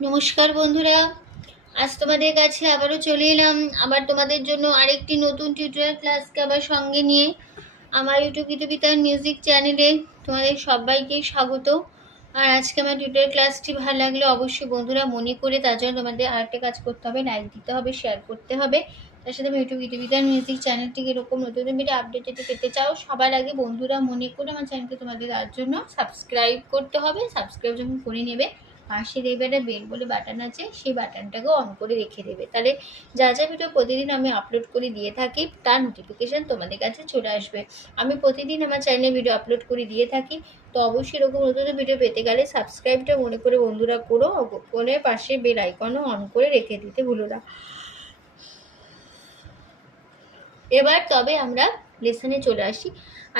নমস্কার বন্ধুরা, আজ তোমাদের কাছে আবারও চলে এলাম আবার তোমাদের জন্য আরেকটি নতুন টিউটোরিয়াল ক্লাসকে আবার সঙ্গে নিয়ে। আমার ইউটিউব গীতবিতান মিউজিক চ্যানেলে তোমাদের সবাইকে স্বাগত। আর আজকে আমার টিউটোরিয়াল ক্লাসটি ভালো লাগলে অবশ্যই বন্ধুরা মনে করে তার জন্য তোমাদের আরেকটা কাজ করতে হবে, লাইক দিতে হবে, শেয়ার করতে হবে। তার সাথে আমি ইউটিউব গীতবিতান মিউজিক চ্যানেলটিকে এরকম নতুন ভিডিও আপডেট যদি পেতে চাও সবার আগে বন্ধুরা মনে করে আমার চ্যানেলকে তোমাদের তার জন্য সাবস্ক্রাইব করতে হবে। সাবস্ক্রাইব যখন করে নেবে পাশে দেখবে একটা বেল বলে বাটন আছে, সেই বাটনটাকে অন করে রেখে দেবে, তাহলে যা যা ভিডিও প্রতিদিন আমি আপলোড করে দিয়ে থাকি তার নোটিফিকেশান তোমাদের কাছে চলে আসবে। আমি প্রতিদিন আমার চ্যানেলে ভিডিও আপলোড করে দিয়ে থাকি, তো অবশ্যই এরকম নতুন ভিডিও পেতে গেলে সাবস্ক্রাইবটা মনে করে বন্ধুরা করো, ফোনের পাশে বেল আইকনও অন করে রেখে দিতে ভুলো না। এবার তবে আমরা লেসনে চলে আসি।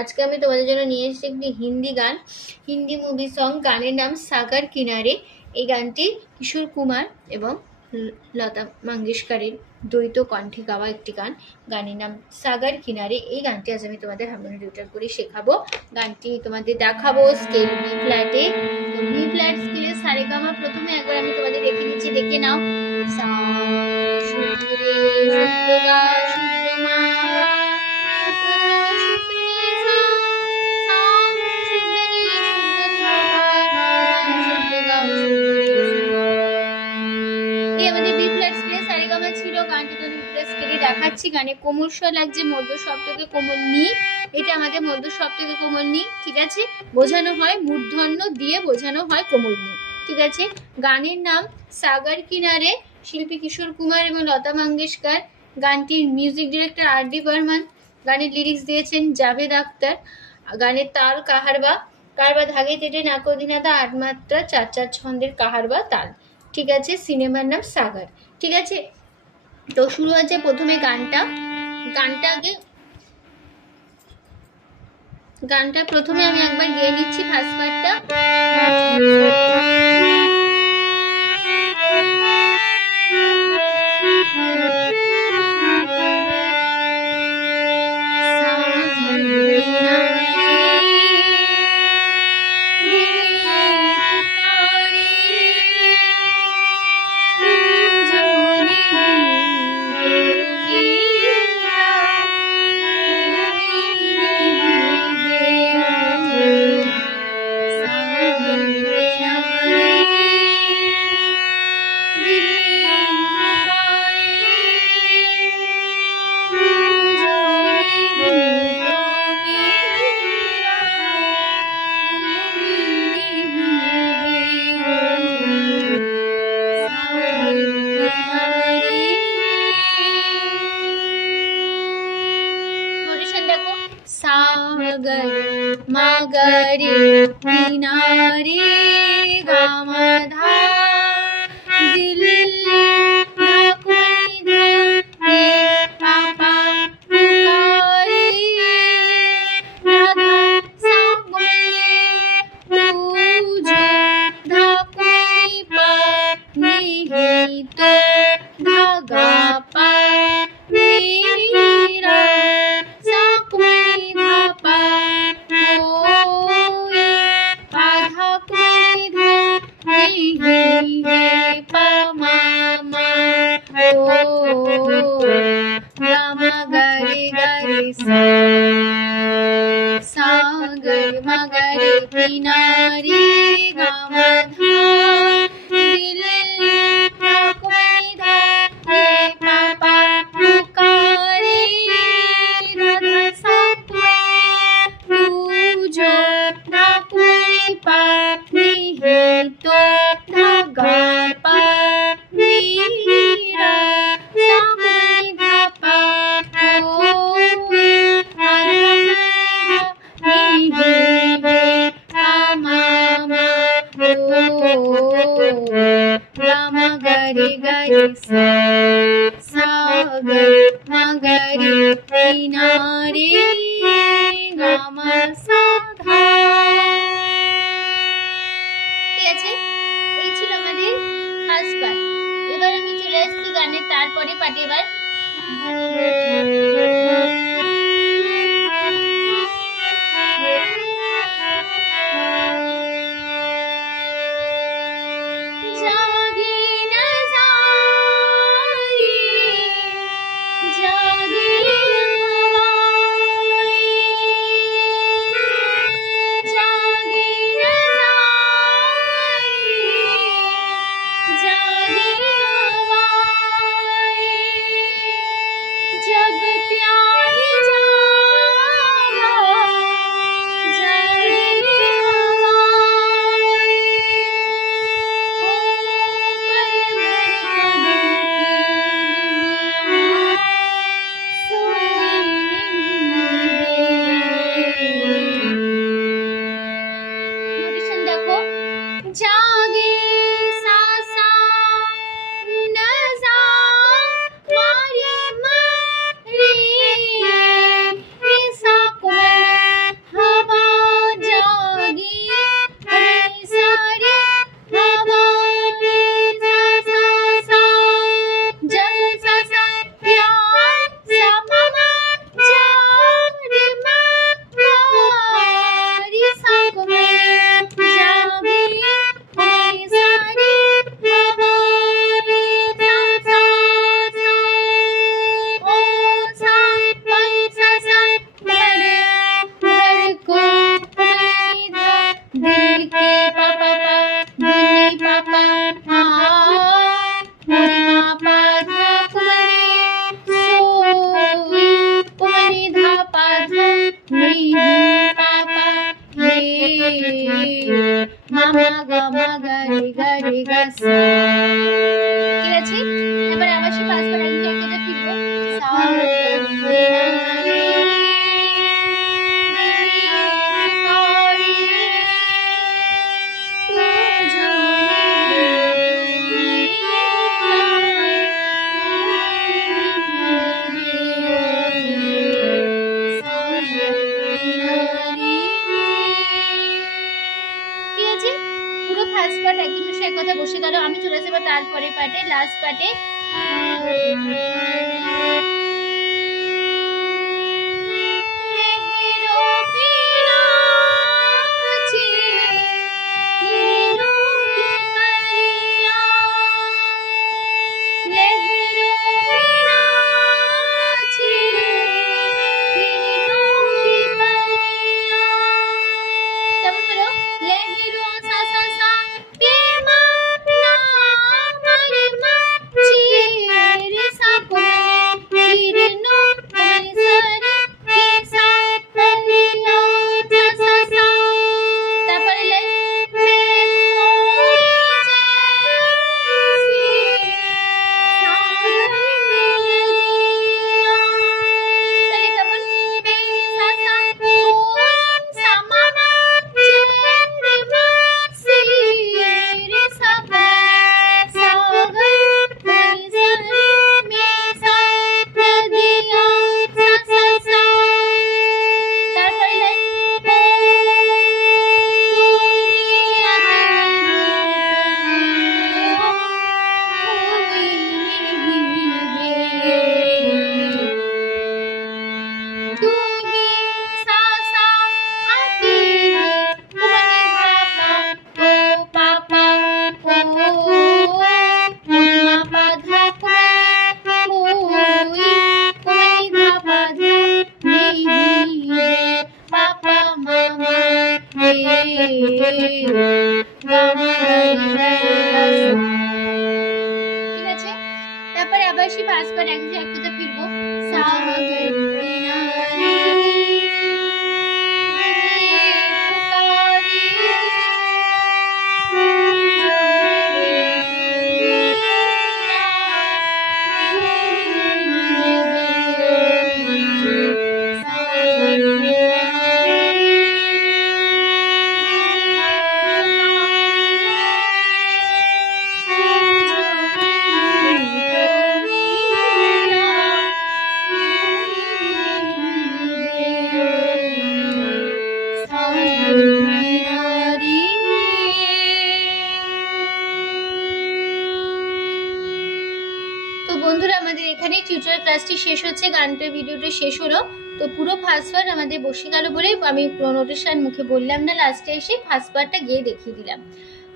আজকে আমি তোমাদের জন্য নিয়ে এসেছি একটি হিন্দি গান, হিন্দি মুভি সং। গানের নাম সাগর কিনারে। এই গানটি কিশোর কুমার এবং লতা মঙ্গেশকরের দ্বৈত কণ্ঠে গাওয়া একটি গান। গানের নাম সাগর কিনারে। এই গানটি আজ আমি তোমাদের হারমোনিয়াম টিউটর করে শেখাবো। গানটি তোমাদের দেখাবো স্কেল বি ফ্ল্যাটে। তো বি ফ্ল্যাট স্কেলে সারেগামা প্রথমে একবার আমি তোমাদের দেখে নিচ্ছি, দেখে নাও। সা শুদ্ধ রে শুদ্ধ গা শুদ্ধ মা শুদ্ধ ধা শুদ্ধ নি সা সা শুদ্ধ নি শুদ্ধ ধা শুদ্ধ গা শুদ্ধ রে সা। এই আমাদের বি ফ্ল্যাট স্কেলে সারেগামা ছিল। গানটি তো বি ফ্ল্যাট স্কেলে দেখাচ্ছি। গানে কোমল স্বর লাগছে মধ্য সপ্তকে কোমল নি। এটা আমাদের মধ্য সপ্তকে কোমল নি, ঠিক আছে। বোঝানো হয় মূর্ধন্য দিয়ে, বোঝানো হয় কোমল নি, ঠিক আছে। গানের নাম সাগর কিনারে। শিল্পী কিশোর কুমার এবং লতা মঙ্গেশকর। গানটির মিউজিক ডিরেক্টর আর ডি বর্মন। গানের লিরিক্স দিয়েছেন জাভেদ আখতার। গানের তাল কাহারবা। কাহারবা ধাগে তেটে নাক অধিনাদা ৮ মাত্রা ৪/৪ ছন্দের কাহারবা তাল, ঠিক আছে। সিনেমার নাম সাগর, ঠিক আছে। তো শুরু হচ্ছে প্রথমে গানটা প্রথমে আমি একবার গেয়ে নিচ্ছি ফার্স্ট পার্টটা। सागर मगरे किनारे गामधा दिल पापा पुकारे राधा सामने तुझे धकोई पानी तो धागा पा मेरा सागर मगरे किनारे गामधा दिल कोई धारे पापा पुकारे राधा सामने तुझो धाकोई पानी है तो धागा पा मेरा सामने धापा गरे गरे सागर मगरे किनारे गामा साधा, ঠিক আছে। এই ছিল আমাদের ফার্স্ট পার্ট। এবার আমি চলে আসছি গানের তারপরে পার্টে। এবার जागे जागे सा सा न सा मारे मा रे रे सा कोमल हवा जागे रे सा रे हवा रे सा सा सा जल सा सा प्यार सा मामा जा रे मा रे सा कोमल जागे रे सा रे हवा रे सा सा सा ओ सा पन सा सा भरे भर को मेरा दिल के पापा पा दिल पापा मोरी पापा धा कुमरे सोई कुमरे धा पा धा नहीं पापा हे মামা গামা গারে গারে গাসা। ঠিক আছে, এবার আবার সে পাঁচবার একদিন এক কথা ফিরবো। সা রে রে পুরো ফার্স্ট পার্ট একদম সে কথা বসে গেল। আমি চলে আসবো তারপরে পার্টে, লাস্ট পার্টে। ঠিক আছে, তারপরে আবার সেই পাঁচবার একদিন এক কথা ফিরবো। বন্ধুরা আমাদের এখানে টিউটোরিয়াল ক্লাসটি শেষ হচ্ছে, গানটার ভিডিওটা শেষ হলো। তো পুরো ফার্স্ট পার্ট আমাদের বসে গেল বলে আমি নোটেশন মুখে বললাম না, লাস্টে এসে ফার্স্ট পার্টটা গিয়ে দেখিয়ে দিলাম।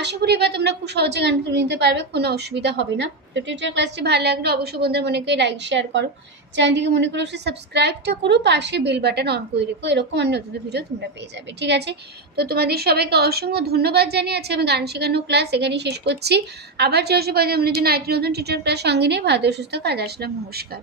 আশা করি এবার তোমরা খুব সহজে গানটা তুলে নিতে পারবে, কোনো অসুবিধা হবে না। তো টিউটোরিয়াল ক্লাসটি ভালো লাগলে অবশ্যই বন্ধুরা মনে করে লাইক শেয়ার করো, চ্যানেলটিকে মনে করে অবশ্যই সাবস্ক্রাইবটা করো, পাশে বেল বাটন অন করে রেখো, এরকম অন্য নতুন ভিডিও তোমরা পেয়ে যাবে। ঠিক আছে, তো তোমাদের সবাইকে অসংখ্য ধন্যবাদ জানিয়ে আছে আমি গান শেখানো ক্লাস এখানেই শেষ করছি। আবার চলে আসবো জন্য আরেকটি নতুন টিউটোরিয়াল ক্লাস সঙ্গে নিয়ে। ভালো সুস্থ কাজ আসলাম, নমস্কার।